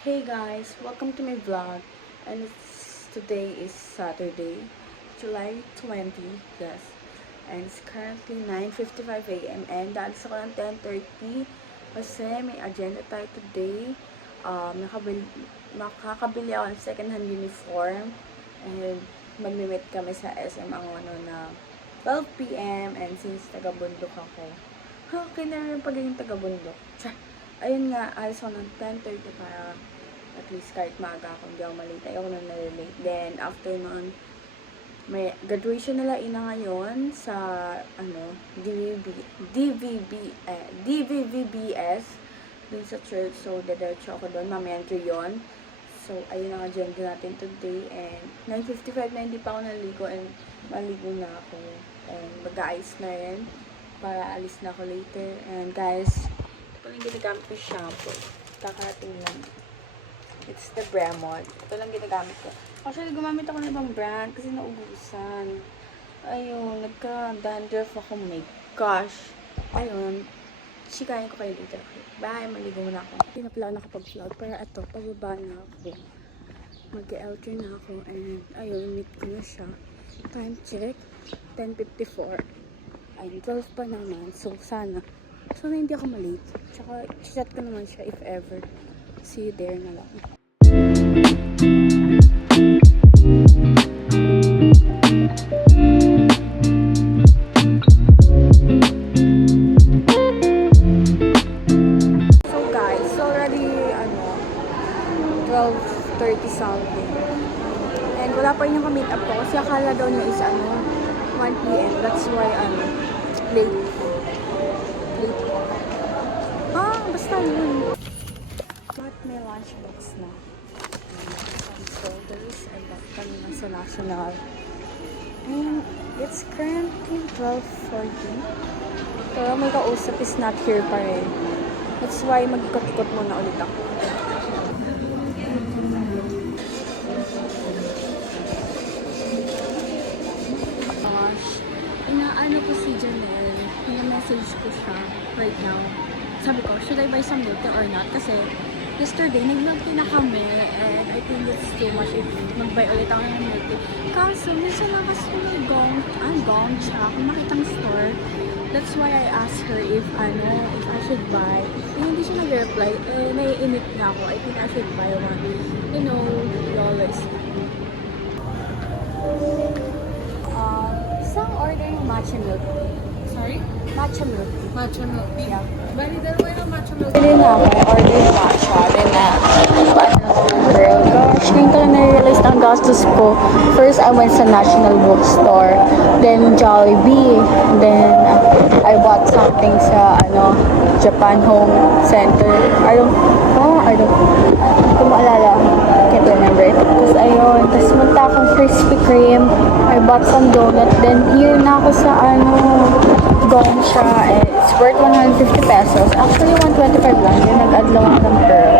Hey guys, welcome to my vlog. And today is Saturday, July 20, yes. And it's currently 9:55 a.m. and daalis ako ng 10:30 kasi may agenda tayo today. Makakabili ako ng second-hand uniform and magmi-meet kami sa SM Angono na 12 p.m. and since taga-bundok ako. Okay na rin yung pagiging taga-bundok. Ayun nga, alis ako ng 10:30 para at least kahit maaga ako, hindi ako malate. Ayoko na nalilate. Then, after nun, may graduation nila ina ngayon sa, DVVBS, dun sa church. So, dadiretso ako doon. Mamaya entry yun. So, ayun ang agenda natin today. And, 9:55 na hindi pa ako naligo and maligo na ako. And, mag-ayos na rin para alis na ako later. And, guys, ito lang ginagamit ko shampoo. Kakarating lang. It's the Bremont. Ito lang ginagamit ko. Actually, gumamit ako ng ibang brand kasi naubusan. Ayun, nagka-dandruff ako. Oh my gosh. Ayun. Chikahin ko kayo dito. Bye, maligo muna ako. Hindi na pala nakapag-vlog. Pero ito, pababa na ako. Mag-e-outro na ako. And ayun, meet ko na siya. Time check. 10:54. Ayun, 12 pa naman. So, sana hindi ako malate. Tsaka, chat ko naman siya if ever. See you there na lang. So guys, already 12:30 something. And wala pa rin yung ka-meet up ko kasi akala daw niya is 1 p.m. That's why late. Basta yun. Got my lunchbox na. Some sodas. I bought kanina sa National. And it's currently 12:40. Pero may kausap is not here pa rin. That's why mag-ikot-ikot muna ulit ako. Gosh. Inaano ko si Janelle. Pina-message ko siya right now. Sabi ko, should I buy some milk or not? Kasi yesterday, nag-vlog din na kami and I think it's too much if mag-buy ulit ako ng milk tea. Kaso, minsan lang kasi may gong siya. Kung makitang store, that's why I asked her if I should buy. And hindi siya nag-reply. Naiinit na ako. I think I should buy one. Lawless. Isang order yung matcha milk tea. Sorry? Matcha milk tea. Matcha milk tea. Yeah. Bali, dalawa yung matcha milk tea. Pili na ako, order yung matcha. Then girl, gosh, ngayon ko lang na-realize ang gastos ko. First, I went sa National Bookstore. Then, Jollibee. Then, I bought something sa, Japan Home Center. I don't, kung maalala, can't remember it. Tapos, ayun, tapos munta akong Krispy Kreme. I bought some donut. Then, here na ako sa, gong siya. And it's worth 150 pesos. Actually, 125 lang. Then, nag-add lang ako ng pearl.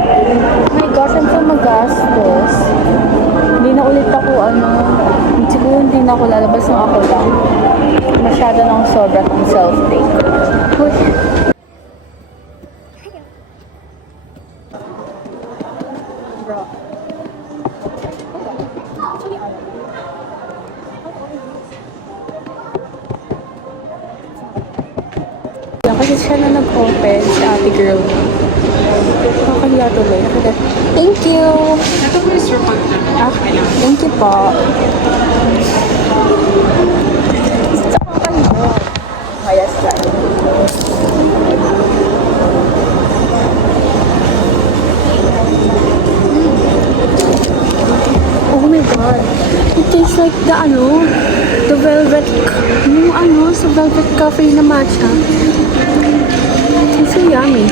Oh my gosh, I'm so magastos. Hindi na ulit ako, siguro hindi na ako lalabas ng ako lang. Masyado nang sobra ng self-take. Uy. Bro. Kasi siya na nag-open si ate girl. Nakakahiya tuloy. Thank you! Ito po is your contact. Okay lang. Thank you po. Nakakahiya. Kaya slide. Oh my god. It tastes like the velvet, sa velvet cafe na matcha. It's so yummy.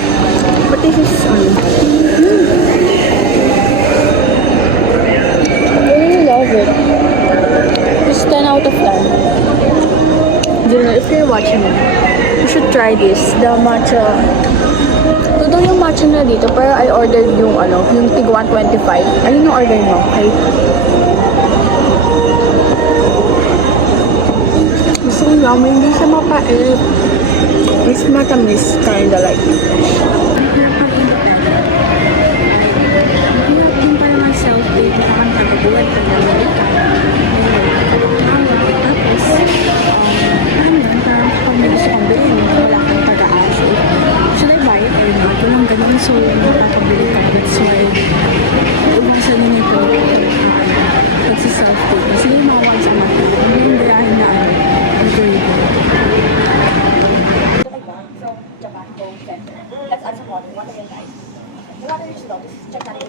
But this is, I really love it. It's 10 out of 10. If you're watching it, you should try this. The matcha. Ito daw yung matcha na dito, pero I ordered yung tig 125. Ayun yung order mo, okay? Gusto ko yummy, hindi siya mapait. It's matamis, kinda like. So,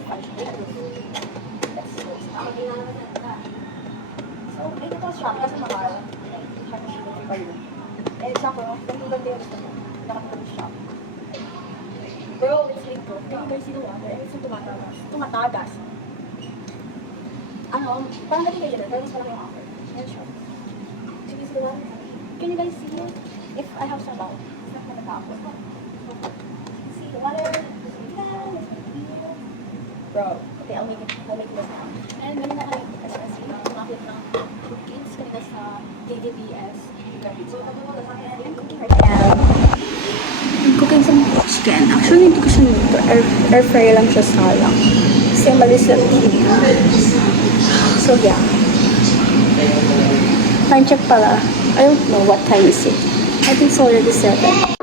ito po shop kasi mahal. Eh, shop ko, nagtugad din ito. Nakatugad shop. Bro, it's like bro. Can you guys see the water? It's tumatagas. Tumatagas. Ano, parang galing kayo dyan. Pero mas malaki yung offer. Ayan shop. So, you see the water? Can you guys see it? If I have some out. It's not gonna tapos. See the water? Bro, okay, I'll make this now. And meron na kayo kasi makakit ng cookies kanina sa JJBS. So, I'm cooking right now. I'm cooking some chicken. Actually, hindi ko siya nito. Air fryer lang siya sayang. Kasi malis lang chicken. So, yeah. Time check pala. I don't know what time is it. I think it's already 7.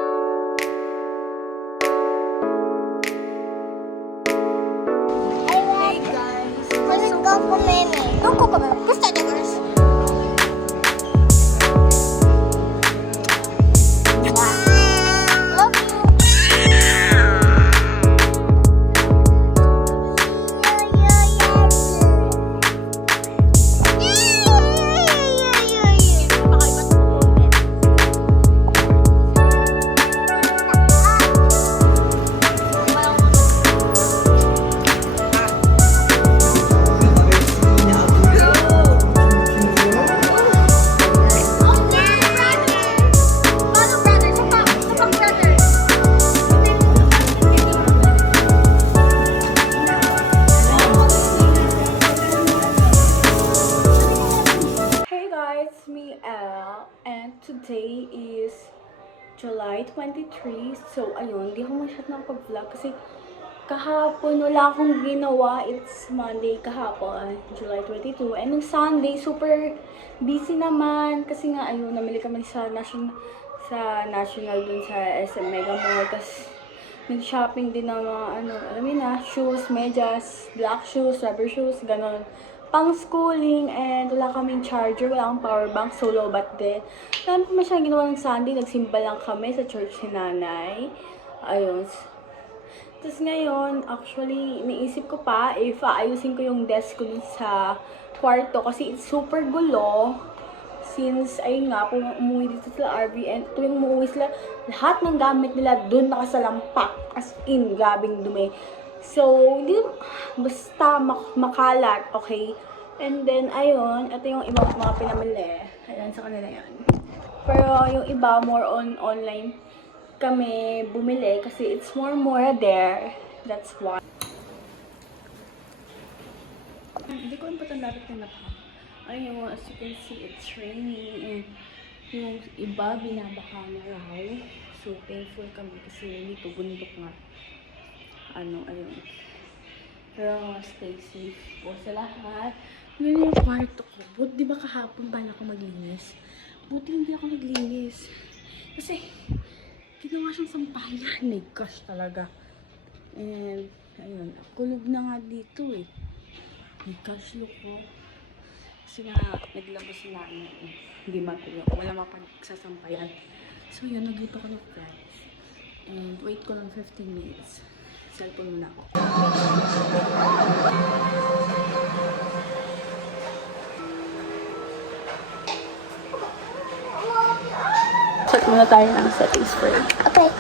Today is July 23. So, ayun, hindi ako masyadong nakapag-vlog kasi kahapon wala akong ginawa. It's Monday kahapon, July 22. And nung Sunday, super busy naman kasi nga, ayun, namili kami sa National dun sa SM Mega Mall. Tapos, nag-shopping din ng mga, alam mo na, shoes, medyas, black shoes, rubber shoes, ganon. Pang schooling, and wala kaming charger, wala akong power bank, solo bat din. Wala naman siya ginawa ng Sunday, nagsimba lang kami sa church ni nanay. Ayun. Tapos ngayon, actually, iniisip ko pa if aayusin ko yung desk ko dun sa kwarto kasi it's super gulo. Since, ayun nga, umuwi dito sila RV, and tuwing umuwi sila, lahat ng gamit nila dun nakasalampak. As in, grabing dumi. So, hindi basta makalat, okay? And then, ayun, ito yung ibang mga pinamili. Ayan, sa kanila yan. Pero yung iba, more on online kami bumili kasi it's more there. That's why. Hindi ko alam ba't ang lapit na napa. Ayun, as you can see, it's raining. And yung iba, binabaha na raw. So, painful kami kasi dito bundok nga. Ayun. Pero, stay safe po sa lahat. Yun yung kwarto ko. Di ba kahapon ba ako maglinis? Buti hindi ako naglinis. Kasi, ginawa siyang sampahan. May gosh talaga. And, ayun. Kulog na nga dito eh. May gosh look ko. Kasi nga, naglabas na hindi matulog. Wala mapagsasampayan. So, yun. Nagluto ko ng fries. And, wait ko lang 15 minutes. Cellphone muna ako. Check muna tayo ng settings for it. Okay.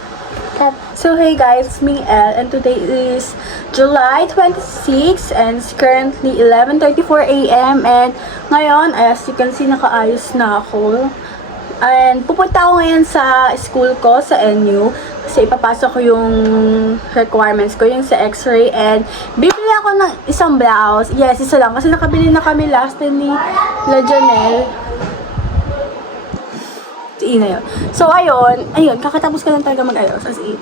So hey guys, it's me Elle, and today is July 26 and it's currently 11:34 AM, and ngayon, as you can see, nakaayos na ako. And pupunta ako ngayon sa school ko, sa NU, kasi ipapasok ko yung requirements ko, yung sa x-ray, and bibili ako ng isang blouse. Yes, isa lang, kasi nakabili na kami last time ni La Janelle. Ina yun. So, ayun, kakatapos ko lang talaga mag-ayos. As in,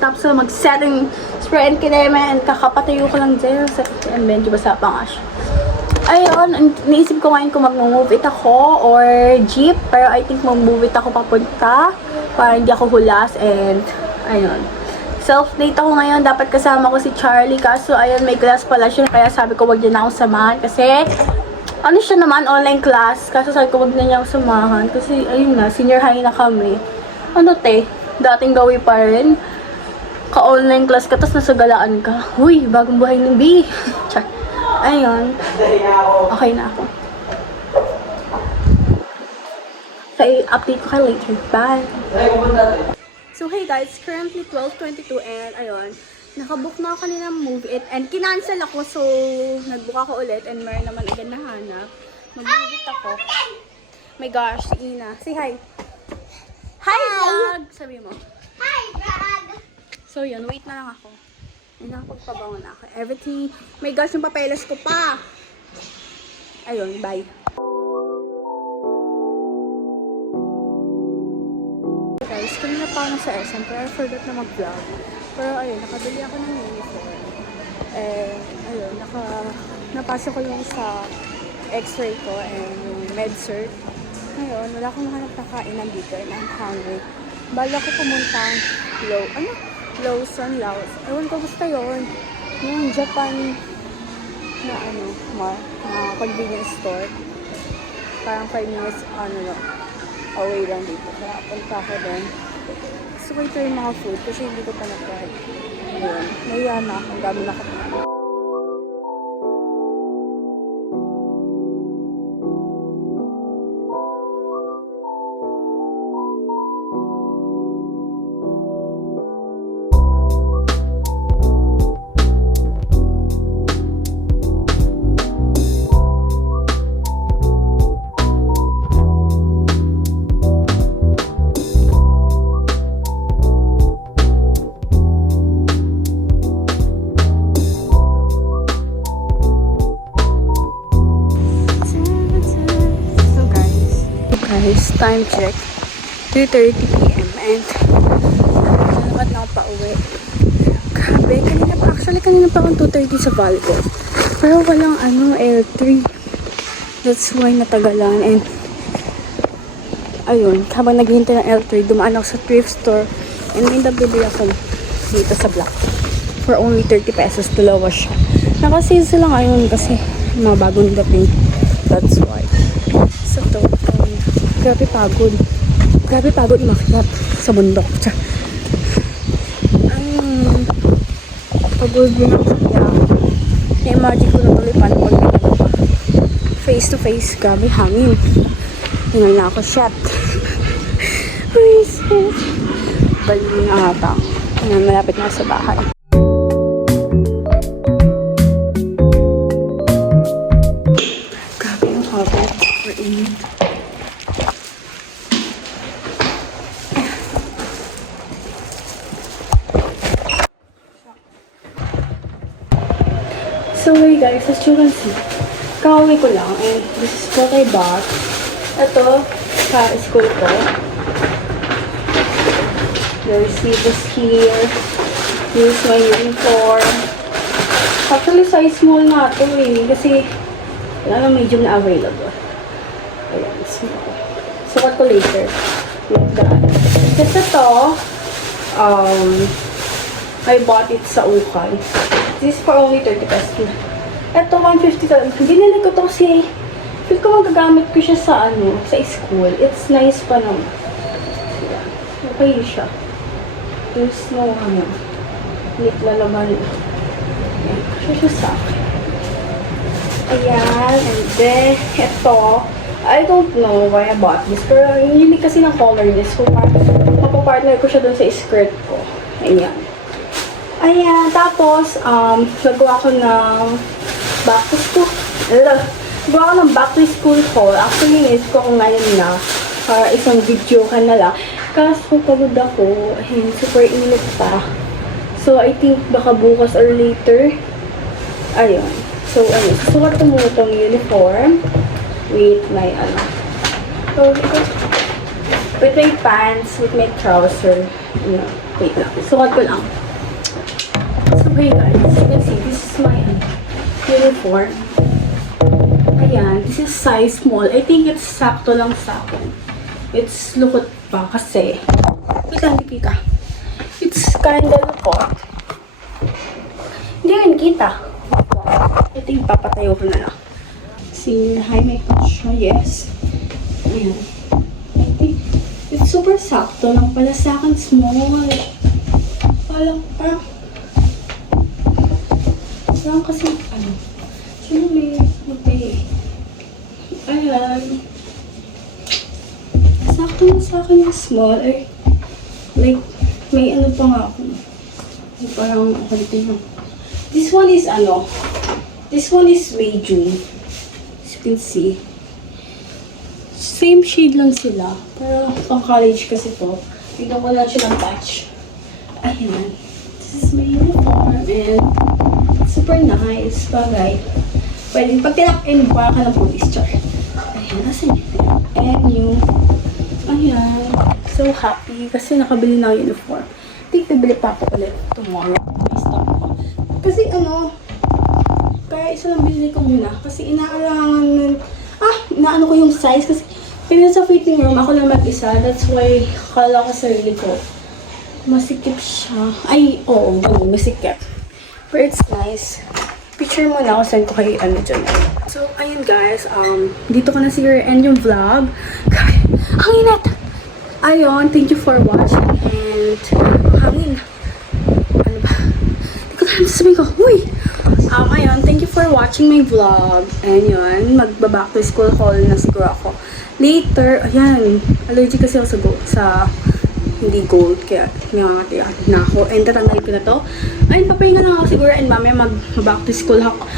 tapos na mag-setting spray and kinema, and kakapatayo ko lang dyan. And medyo basa pa nga siya. Ayun, naisip ko ngayon kung mag-move it ako or jeep. Pero I think mag-move it ako papunta para hindi ako hulas. And, ayun. Self-date ako ngayon. Dapat kasama ko si Charlie. Kaso, ayun, may class pala siya. Kaya sabi ko, wag niya na ako samahan. Kasi, ano siya naman, online class. Kaso sabi ko, wag na niya ako samahan. Kasi, ayun na, senior high na kami. Ano te? Dating gawi pa rin. ka-online class ka, tapos nasagalaan ka. Uy, bagong buhay ng B. Char. Ayun. Okay na ako. So, i-update ko kayo later. Bye! So, hey guys, currently 12:22 and ayun, nakabook na ako kanina ng Move It and kinancel ako, so nagbook ako ulit and meron naman agad nahanap. Mag-move it ako. My gosh, si Ina. Say hi! Hi, vlog! Sabi mo. Hi, Brad! So yun, wait na lang ako. May nakapagpabango na ako. Everything, my gosh, yung papeles ko pa! Ayun, bye! Guys, kanina pa ako sa SM, pero I forgot na mag-vlog. Pero ayun, nakabili ako ng uniform. Ayun, napasok ko yung sa x-ray ko and yung med-cert. Ngayon, wala akong mahanap na kainan dito and I'm hungry. Bala ko pumuntang Lawson. Ewan ko, basta yun. Yung Japan na convenience store. Parang 5 minutes, away lang dito. Kaya punta ako doon. Gusto ko ito yung mga food kasi hindi ko pa na-try. Ayun. Naiya na ako. Ang dami na ako. Guys, time check. 3:30 PM and nalakad na ako pa uwi. Grabe, kanina pa akong 2:30 sa Valco. Pero walang L3. That's why natagalan and ayun, habang naghihintay ng L3, dumaan ako sa thrift store and may nabili ako dito sa Black for only 30 pesos. Dalawa siya. Nakasale sila ngayon kasi mga bagong dating. That's why. So, grabe pagod. Grabe pagod umakyat sa bundok. Pagod din ako kaya. Na-imagine ko na tuloy paano pag face to face. Grabe hangin. Hingal na ako. Shit. Balik na ata. Malapit na sa bahay. Grabe yung habit. We're in. So hey guys, as you can see, kauwi ko lang and this is what I bought. Ito, sa school ko. The receipt is here. Here's my uniform. Actually, size small na ito kasi wala na medium na available. Ayan, small. Sukat ko later. Like that. Kasi ito, I bought it sa Ukay. This is for only 30 pesos. Ito, 150 talaga. Binili ko to kasi feel ko magagamit ko siya sa school. It's nice pa naman. Okay siya. There's no lit lalaban. Ayan, kasi siya sa akin. Ayan, and then, ito, I don't know why I bought this. Pero hindi kasi ng color this. So, mapapartner ko siya dun sa skirt ko. Ayan. Ayan, tapos, nagawa ko ng back to school. Nagawa ko ng back to school haul. Actually, naisip ko kung ngayon na, para isang video ka na lang. Kaso, pagod ako. Ayan, super init pa. So, I think baka bukas or later. Ayun. So, susukat ko muna itong uniform. With my, with my pants, with my trouser. Wait lang. Sukat ko lang. So, hey guys, you can see, this is my uniform. Ayan, this is size small. I think it's sakto lang sa akin. It's lukot pa kasi, hindi kita. It's kinda lukot. Hindi rin kita. I think papatayo ko na lang. See, high makeup siya, yes. Ayan. I think it's super sakto lang pala sa akin, small. Parang kasi, sino may magpay. Ayan. Sakto na sa akin yung small. Like, may ano pa nga ako. Parang, this one is Meijun. As you can see. Same shade lang sila. Pero, pang college kasi to. Tignan ko lang siya ng patch. Ayan. This is my uniform. And, super nice. Bagay. Pwede, pag tinap-in, para ka ng police char. Ayan, asan yun? And yung, ayan. So happy kasi nakabili na yung uniform. Think bibili pa ako ulit tomorrow. Stop ko. Kasi kaya isa lang binili ko muna. Kasi inaano ko yung size. Kasi pinasa fitting room, ako lang mag-isa. That's why, kala ko sarili ko. Masikip siya. Ay, oo, ganun, masikip. But it's nice. Picture mo na ako, send ko kay dyan. So, ayun guys, dito ko na siguro end yung vlog. Ang init! Ayun, thank you for watching. And, hangin. Ano ba? Hindi ko alam sasabihin ko. Uy! Ayun, thank you for watching my vlog. And yun, magba-back to school haul na siguro ako. Later, ayan, allergic kasi ako sa hindi gold, kaya nangangatiyatid na ako. And tatanggal ko na to. Ayun, papahinga lang ako siguro and mamaya mag-back to school ako.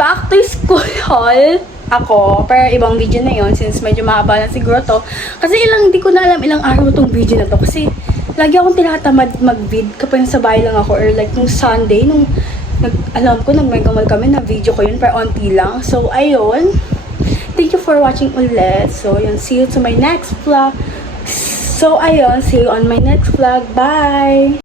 Back to school haul ako. Pero ibang video na yon since medyo mahaba na siguro to. Kasi hindi ko na alam ilang araw tong video na to. Kasi lagi akong tinatamad mag-vid kapag nasa bahay lang ako. Or like nung Sunday, alam ko nag-megamal kami na video ko yun, pero onti lang. So, ayun. Thank you for watching ulit. So, yun. See you to my next vlog. So, ayun. See you on my next vlog. Bye!